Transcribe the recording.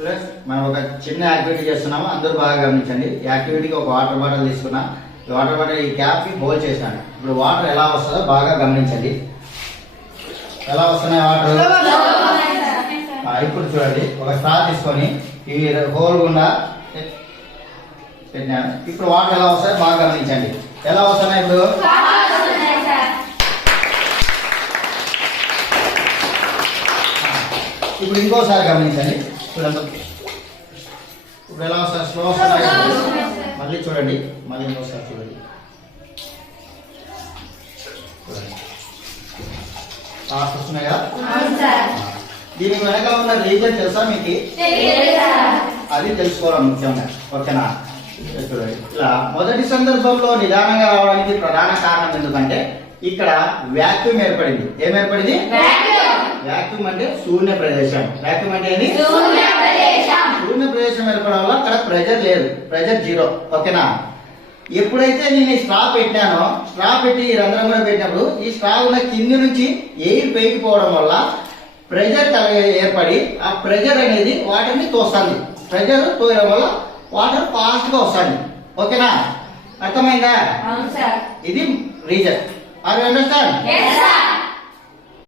Students మనం ఒక చిన్న యాక్టివిటీ చేస్తున్నాము, అందరూ బాగా గమనించండి. ఈ యాక్టివిటీకి ఒక వాటర్ బాటిల్ తీసుకున్నా, ఈ వాటర్ బాటిల్ ఈ క్యాప్ కి హోల్ చేశాను. ఇప్పుడు వాటర్ ఎలా వస్తుందో బాగా గమనించండి. ఎలా వస్తున్నాయి వాటర్? ఇప్పుడు చూడండి, ఒక స్ట్రా తీసుకొని ఈ హోల్ గుండా పెట్టినాను. ఇప్పుడు వాటర్ ఎలా వస్తాయో బాగా గమనించండి. ఎలా వస్తున్నాయి ఇప్పుడు? ఇప్పుడు ఇంకోసారి గమనించండి. ఇప్పుడు ఎలా వస్తారు? స్లో వస్తున్నాయి. మళ్ళీ చూడండి, మళ్ళీ ఇంకోసారి చూడండి. ఫాస్ట్ వస్తున్నాయి కదా? దీనికి వెనక ఉన్న రీజన్ తెలుసా మీకు? అది తెలుసుకోవడం ముఖ్యంగా. ఓకేనా? చూడండి, ఇలా మొదటి సందర్భంలో నిదానంగా రావడానికి ప్రధాన కారణం ఎందుకంటే ఇక్కడ వ్యాక్యూమ్ ఏర్పడింది. ఏం ఏర్పడింది? వ్యాక్యూమ్ అంటే శూన్య ప్రదేశం. వ్యాక్యూమ్ అంటే ఏంటి? శూన్య ప్రదేశం ఏర్పడడం వల్ల అక్కడ ప్రెజర్ లేదు, ప్రెజర్ జీరో. ఓకేనా? ఎప్పుడైతే నేను స్ట్రా పెట్టానో, స్ట్రా పెట్టి ఈ రంధ్రం కూడా పెట్టినప్పుడు ఈ స్ట్రా ఉన్న కింది నుంచి ఎయిర్ పైకి పోవడం వల్ల ప్రెజర్ ఏర్పడి ఆ ప్రెజర్ అనేది వాటర్ని తోస్తుంది. ప్రెజర్ తోయడం వల్ల వాటర్ ఫాస్ట్ గా వస్తుంది. ఓకేనా? అర్థమైందా? ఇది రీజన్. Are you understand?